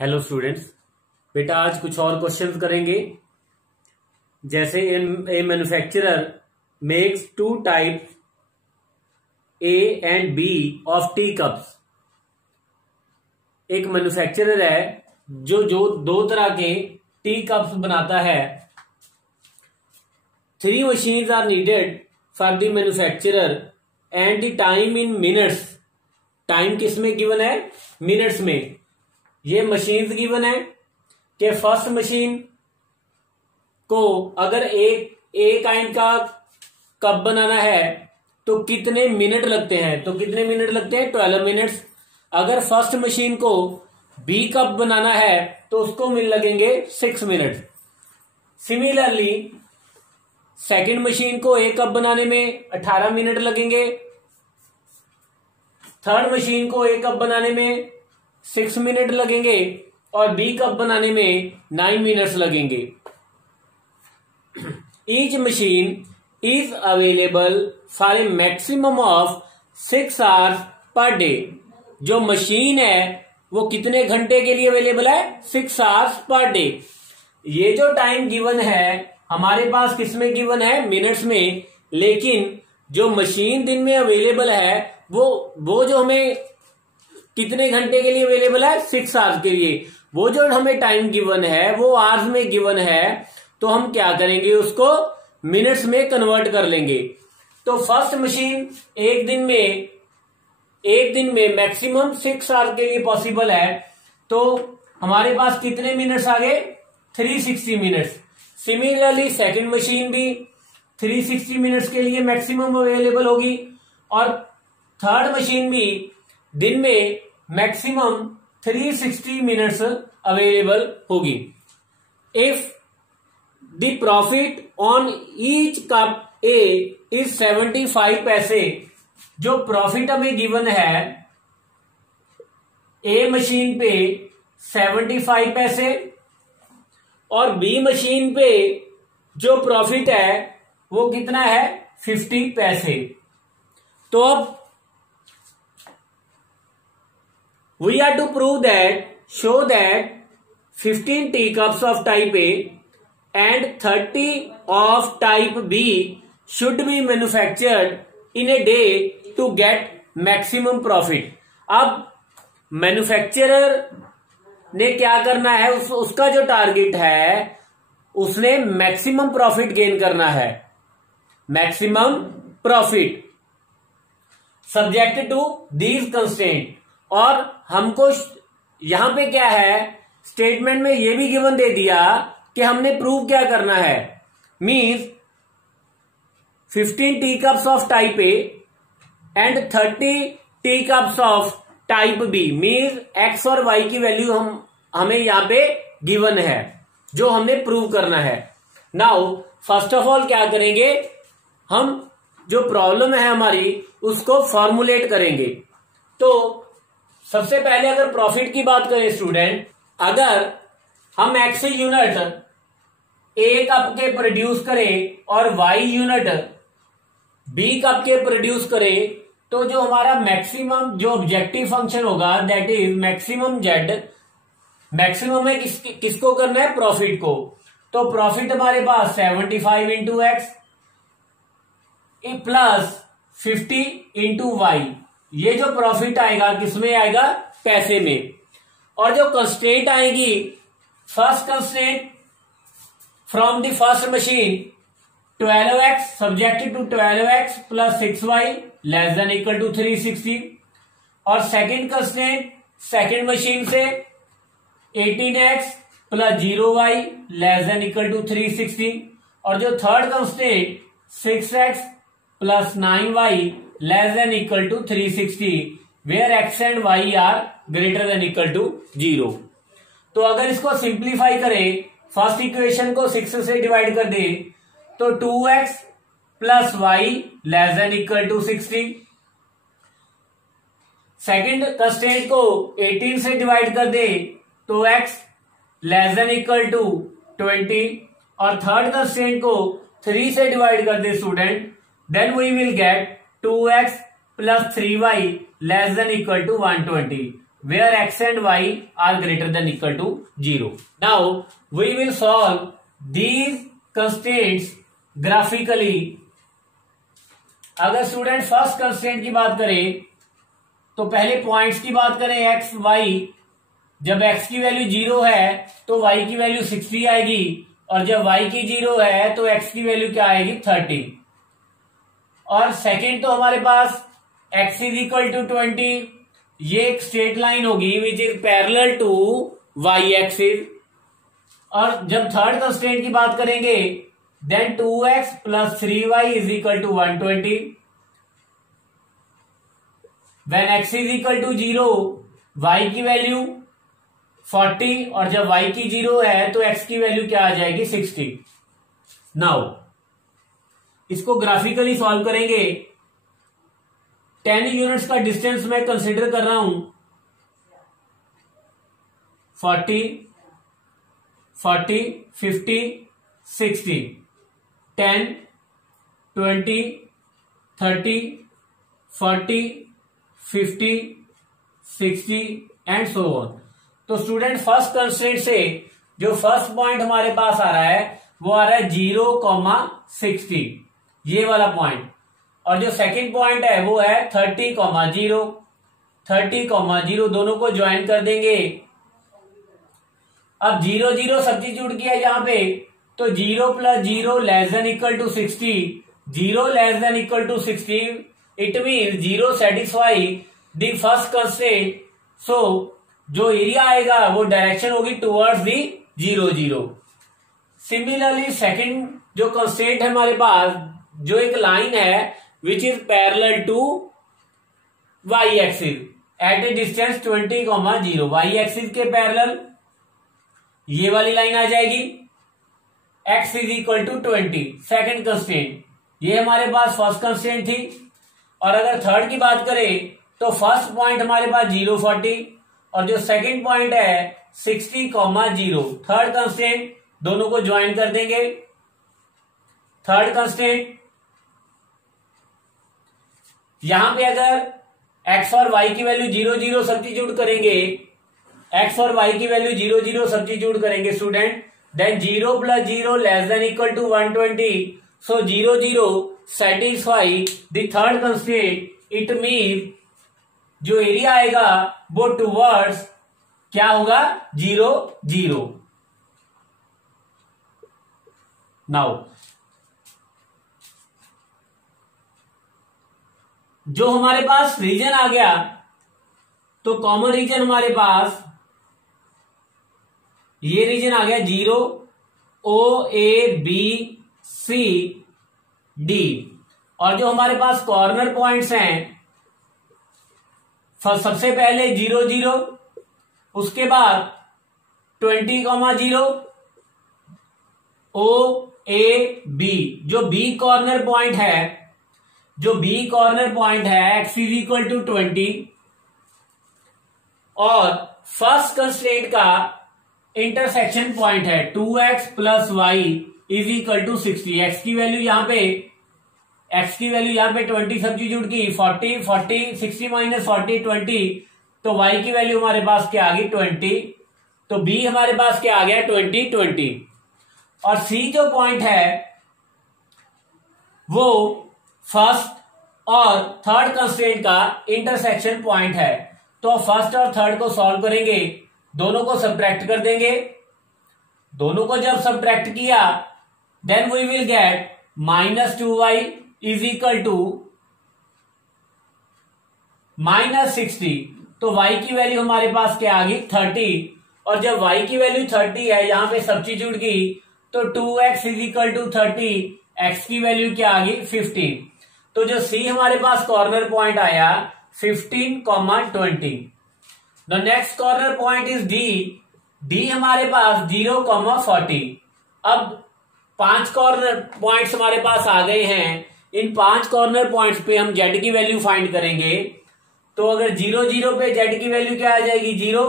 Hello students, बेटा आज कुछ और क्वेश्चंस करेंगे। जैसे a manufacturer makes two types A and B of tea cups. एक मैन्युफैक्चरर है जो दो तरह के टी कप्स बनाता है। 3 machines are needed for the manufacturer and the time in minutes. Time किस में गिवन है? मिनट्स में। ये मशीन्स गिवन है कि फर्स्ट मशीन को अगर एक काइंड का कप बनाना है तो कितने मिनट लगते हैं? तो कितने मिनट लगते हैं? 12 मिनट्स। अगर फर्स्ट मशीन को बी कप बनाना है तो उसको लगेंगे 6 मिनट। सिमिलरली सेकंड मशीन को ए कप बनाने में 18 मिनट लगेंगे। थर्ड मशीन को ए कप बनाने में 6 मिनट लगेंगे और बी कप बनाने में 9 मिनट्स लगेंगे। Each machine is available for a maximum of 6 hours per day. जो मशीन है वो कितने घंटे के लिए अवेलेबल है? 6 आवर्स पर डे। ये जो टाइम गिवन है हमारे पास किसमें गिवन है? मिनट्स में। लेकिन जो मशीन दिन में अवेलेबल है वो जो हमें कितने घंटे के लिए अवेलेबल है? 6 आवर्स के लिए। वो जो हमें टाइम गिवन है वो आवर्स में गिवन है, तो हम क्या करेंगे? उसको मिनट्स में कन्वर्ट कर लेंगे। तो फर्स्ट मशीन एक दिन में मैक्सिमम 6 आवर्स के लिए पॉसिबल है, तो हमारे पास कितने मिनट्स आ गए? 360 मिनट्स। सिमिलरली सेकंड मशीन भी 360 मिनट्स के लिए मैक्सिमम अवेलेबल होगी और थर्ड मशीन भी दिन में मैक्सिमम 360 मिनट्स अवेलेबल होगी। If the profit on each cup A is 75 पैसे। जो प्रॉफिट हमें गिवन है ए मशीन पे 75 पैसे और बी मशीन पे जो प्रॉफिट है वो कितना है? 50 पैसे। तो अब we are to show that 15 teacups of type A and 30 of type B should be manufactured in a day to get maximum profit। अब मैन्युफैक्चरर ने क्या करना है? उसका जो टारगेट है उसने मैक्सिमम प्रॉफिट गेन करना है। Maximum profit subject to these constraint. और हमको यहां पे क्या है? स्टेटमेंट में ये भी गिवन दे दिया कि हमने प्रूव क्या करना है। Means 15 tea cups of type A and 30 tea cups of type B. Means X और वाई की वैल्यू हमें यहां पे गिवन है जो हमने प्रूव करना है। नाउ फर्स्ट ऑफ ऑल क्या करेंगे? हम जो प्रॉब्लम है हमारी उसको फॉर्मुलेट करेंगे। तो सबसे पहले अगर प्रॉफिट की बात करें स्टूडेंट, अगर हम एक्स यूनिट ए कप के प्रोड्यूस करें और वाई यूनिट बी कप के प्रोड्यूस करें, तो जो हमारा मैक्सिमम जो ऑब्जेक्टिव फंक्शन होगा that is maximum Z. Maximum है किसको करना है? प्रॉफिट को। तो प्रॉफिट हमारे पास 75 into X plus 50 into Y. ये जो प्रॉफिट आएगा किसमें आएगा? पैसे में। और जो कंस्ट्रेंट आएगी, first constraint from the first machine 12x subjected to 12x plus 6y less than equal to 360। और सेकंड कंस्ट्रेंट सेकंड मशीन से 18x plus 0y less than equal to 360। और जो third constraint 6x plus 9y less than equal to 360 where x and y are greater than equal to 0। तो अगर इसको simplify करें, first equation को 6 से divide कर दे तो 2x plus y less than equal to 60। Second constraint को 18 से डिवाइड कर दे तो x less than equal to 20। और थर्ड कंस्ट्रेंट को 3 से डिवाइड कर दे student, then we will get 2x plus 3y less than equal to 120 where x and y are greater than equal to 0. Now we will solve these constraints graphically. अगर student first constraint की बात करें तो पहले points की बात करें x y, जब x की वैल्यू 0 है तो y की वैल्यू 60 आएगी, और जब y की 0 है तो x की वैल्यू क्या आएगी 30. और सेकंड तो हमारे पास x इज इक्वल टू 20, ये एक स्ट्रेट लाइन होगी which is parallel to y axis. और जब थर्ड कंस्ट्रेंट की बात करेंगे then 2x plus 3y is equal to 120. When x is equal to 0 y की वैल्यू 40, और जब y की 0 है तो x की वैल्यू क्या आ जाएगी 60. नाउ इसको ग्राफिकली सॉल्व करेंगे. 10 यूनिट्स का डिस्टेंस मैं कंसिडर कर रहा हूं. 40, 50, 60, 10, 20, 30, 40, 50, 60 एंड सो ऑन. तो स्टूडेंट फर्स्ट कंस्ट्रेंट से जो फर्स्ट पॉइंट हमारे पास आ रहा है वो आ रहा है 0,60, ये वाला पॉइंट. और जो सेकंड पॉइंट है वो है 30,0. 30,0 दोनों को ज्वाइन कर देंगे. अब 0 0 सब्स्टिट्यूट किया यहां पे, तो 0 plus 0 less than equal to 60. 0 less than equal to 60, it mean 0 satisfy the first constraint. So जो एरिया आएगा वो डायरेक्शन होगी टुवर्ड्स दी 0 0. सिमिलरली सेकंड जो कंस्ट्रेंट है हमारे पास, जो एक लाइन है which is parallel to y axis at a distance 20,0. y axis के पैरेलल ये वाली लाइन आ जाएगी. x is equal to 20, second constraint. ये हमारे पास फर्स्ट कंस्ट्रेंट थी. और अगर थर्ड की बात करें तो फर्स्ट पॉइंट हमारे पास 0 40, और जो सेकेंड पॉइंट है 60,0. थर्ड कंस्ट्रेंट, दोनों को ज्वाइन कर देंगे. थर्ड कंस्ट्रेंट, यहां पे अगर x और y की वैल्यू 0 0 सब्स्टिट्यूट करेंगे, x और y की वैल्यू 0 0 सब्स्टिट्यूट करेंगे student, then 0 plus 0 less than equal to 120. So 0 0 satisfy the third constraint. It mean जो एरिया आएगा वो टुवर्ड्स क्या होगा 0 0. नाउ जो हमारे पास रीजन आ गया, तो कॉमन रीजन हमारे पास ये रीजन आ गया 0 O A B C D. और जो हमारे पास कॉर्नर पॉइंट्स हैं, सबसे पहले 0 0, उसके बाद 20,0 O A B. जो B कॉर्नर पॉइंट है, x इज इक्वल टू 20, और फर्स्ट कंस्ट्रेंट का इंटरसेक्शन पॉइंट है 2x plus Y is equal to 60. x की वैल्यू यहां पे 20 सब्स्टिट्यूट की, 40 60 माइनस 40 20, तो y की वैल्यू हमारे पास क्या आ गई 20. तो b हमारे पास क्या आ गया 20 20. और c जो पॉइंट है वो फर्स्ट और थर्ड कंस्ट्रेंट का इंटरसेक्शन पॉइंट है. तो फर्स्ट और थर्ड को सॉल्व करेंगे, दोनों को सब्ट्रैक्ट कर देंगे. दोनों को जब सब्ट्रैक्ट किया then we will get -2y is equal to -60. तो y की वैल्यू हमारे पास क्या आ गई 30, और जब y की वैल्यू 30 है यहां पे सब्स्टिट्यूट की, तो 2x is equal to 30, x की वैल्यू क्या आ गई 15. तो जो c हमारे पास कॉर्नर पॉइंट आया 15,20. The next corner point is d हमारे पास 0,40. अब 5 कॉर्नर पॉइंट्स हमारे पास आ गए हैं. इन 5 कॉर्नर पॉइंट्स पे हम z की वैल्यू फाइंड करेंगे. तो अगर 0 0 पे z की वैल्यू क्या आ जाएगी 0,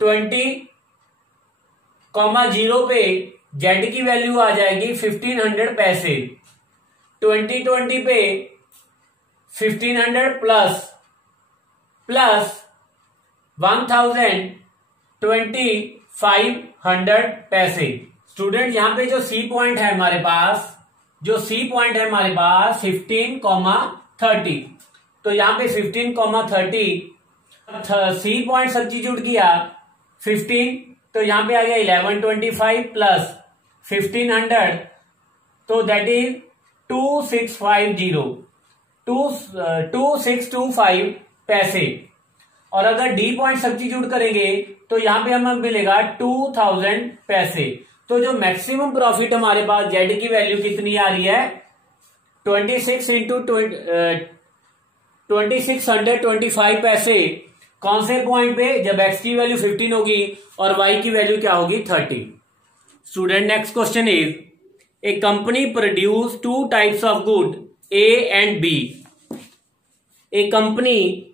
20, 0 पे z की वैल्यू आ जाएगी 1500 पैसे. 20 पे 1500 प्लस 1,2500 पैसे। स्टूडेंट यहाँ पे जो सी पॉइंट है हमारे पास, 15,30, तो यहाँ पे 15,30 सी पॉइंट सब्स्टिट्यूट किया 15, तो यहाँ पे आ गया 1125 प्लस 1500, तो दैट इज 2625 पैसे। और अगर डी पॉइंट सब्स्टिट्यूट करेंगे तो यहाँ पे हमें मिलेगा 2000 पैसे। तो जो मैक्सिमम प्रॉफिट हमारे पास जेड की वैल्यू कितनी आ रही है, 2625 पैसे। कौन से पॉइंट पे, जब एक्स की वैल्यू 15 होगी और वाई की वैल्यू क्या होगी, 30। Student next question is, a company produce 2 types of good A and B. एक कंपनी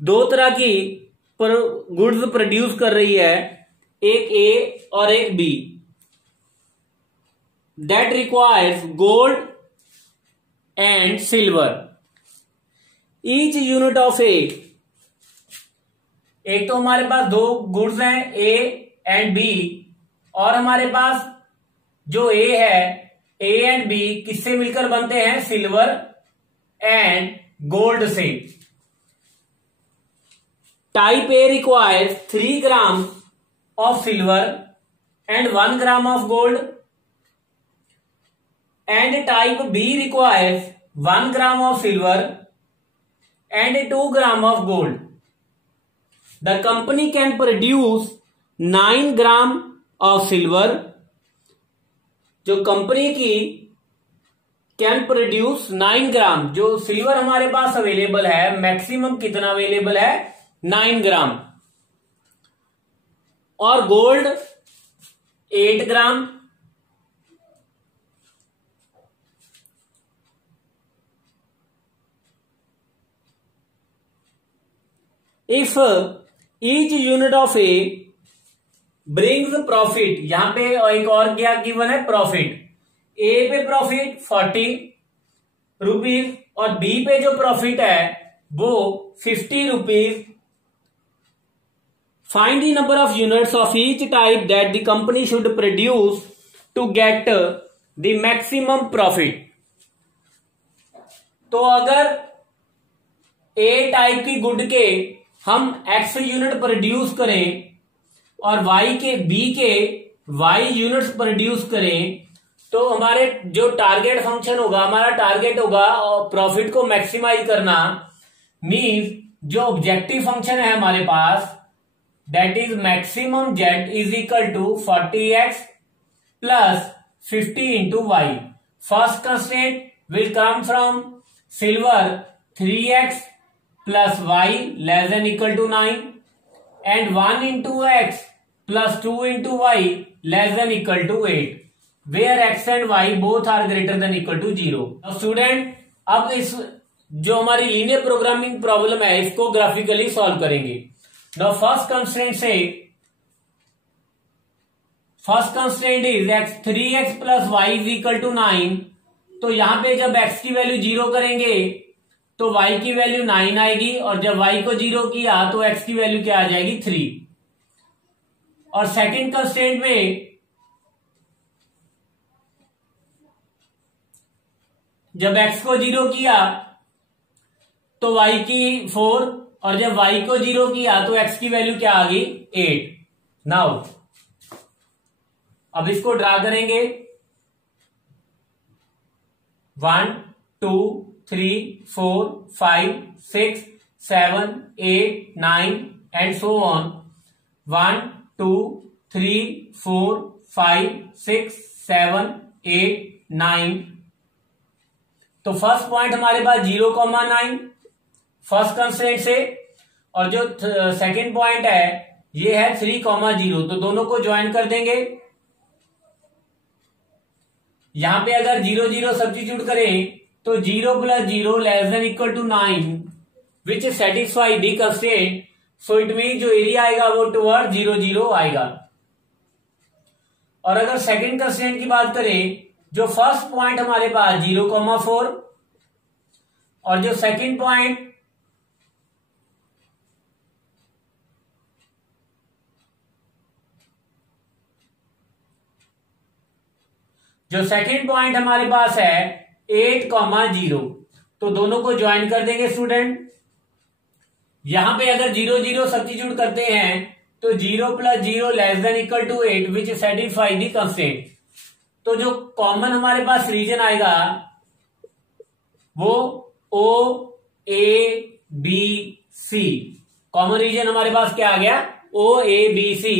2 तरह की गुड्स प्रोड्यूस कर रही है, एक ए और एक B, that requires gold and silver. Each unit of A, एक तो हमारे पास 2 गुड्स हैं ए एंड बी, और हमारे पास जो ए है, ए एंड बी किससे मिलकर बनते हैं, सिल्वर एंड गोल्ड से। Type A requires 3 gram of silver and 1 gram of gold, and type B requires 1 gram of silver and 2 gram of gold. The company can produce 9 gram of silver. जो company की can produce 9 gram, जो silver हमारे पास available है, maximum कितना available है, 9 gram, और gold 8 gram. If each unit of A brings profit, यहां पे एक और क्या गिवन है, प्रॉफिट। ए पे प्रॉफिट 40 रुपीज और बी पे जो प्रॉफिट है वो 50 rupees. Find the number of units of each type that the company should produce to get the maximum profit. तो अगर ए टाइप की गुड के हम एक्स यूनिट प्रोड्यूस करें और वाई के बी के वाई यूनिट्स प्रोड्यूस करें, तो हमारे जो टारगेट फंक्शन होगा, हमारा टारगेट होगा और प्रॉफिट को मैक्सिमाइज करना। मींस जो ऑब्जेक्टिव फंक्शन है हमारे पास, that is maximum z is equal to 40x plus 50 into y. First constraint will come from silver 3x plus y less than equal to 9 and 1 into x plus 2 into y less than equal to 8 where x and y both are greater than equal to 0। Now student, अब इस जो हमारी linear programming problem है इसको graphically solve करेंगे। Now first constraint is x 3x plus y is equal to 9। तो यहां पे जब x की वैल्यू 0 करेंगे तो y की वैल्यू 9 आएगी, और जब y को 0 किया तो x की वैल्यू क्या आ जाएगी, 3। और सेकंड कंस्ट्रेंट में जब x को 0 किया तो y की 4, और जब y को 0 किया तो x की वैल्यू क्या आ गई, 8। नाउ अब इसको ड्रा करेंगे, 1 2 3 4 5 6 7 8 9 and so on। 1 2 3 4 5 6 7 8 9। तो फर्स्ट पॉइंट हमारे पास 0,9 फर्स्ट कंस्ट्रेंट से, और जो सेकंड पॉइंट है ये है 3,0। तो दोनों को ज्वाइन कर देंगे। यहां पे अगर 0 0 सब्स्टिट्यूट करें तो 0 plus 0 less than equal to 9 which satisfy the constraint, so it means जो एरिया आएगा वो टुवर्ड 0 0 आएगा। और अगर सेकंड कंस्ट्रेंट की बात करें, जो फर्स्ट पॉइंट हमारे पास 0,4 और जो सेकंड पॉइंट जो सेकंड पॉइंट हमारे पास है 8,0, तो दोनों को ज्वाइन कर देंगे स्टूडेंट। यहां पे अगर 0 0 सब्स्टिट्यूट करते हैं तो 0 + 0 <= 8 विच सेटिस्फाई द कंस्ट्रेंट। तो जो कॉमन हमारे पास रीजन आएगा वो O A B C। Common region हमारे पास क्या आ गया? O A B C।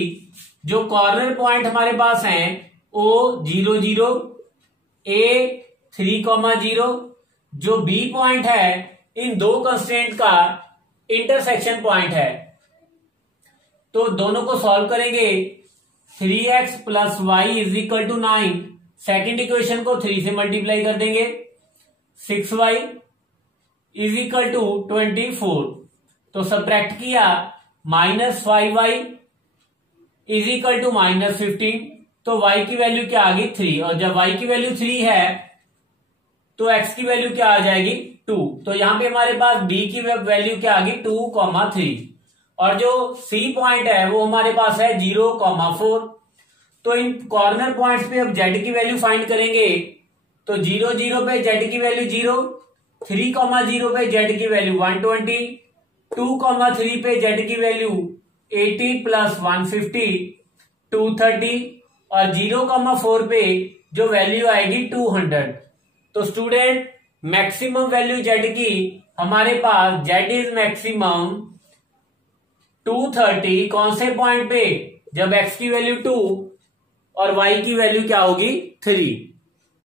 जो कॉर्नर पॉइंट हमारे पास हैं O 0 0 A 3,0। जो B पॉइंट है इन दो कंस्ट्रेंट का इंटरसेक्शन पॉइंट है। तो दोनों को सॉल्व करेंगे। 3x + y = 9। सेकेंड इक्वेशन को 3 से मल्टीप्लाई कर देंगे। 6y = 24। तो सब्ट्रैक्ट किया, -5y = -15। तो y की वैल्यू क्या आ गई? 3। और जब y की वैल्यू 3 है तो x की वैल्यू क्या आ जाएगी? 2। तो यहां पे हमारे पास b की वैल्यू क्या आ गई? 2,3। और जो c पॉइंट है वो हमारे पास है 0,4। तो इन कॉर्नर पॉइंट्स पे अब z की वैल्यू फाइंड करेंगे। तो 0 0 पे z की वैल्यू 0, 3,0 पे z की वैल्यू 120, 2,3 पे z की वैल्यू 80 + 150 230 और 0,4 पे जो वैल्यू आएगी 200। तो स्टूडेंट मैक्सिमम वैल्यू z की हमारे पास z इज मैक्सिमम 230। कौन से पॉइंट पे? जब x की वैल्यू 2 और y की वैल्यू क्या होगी? 3।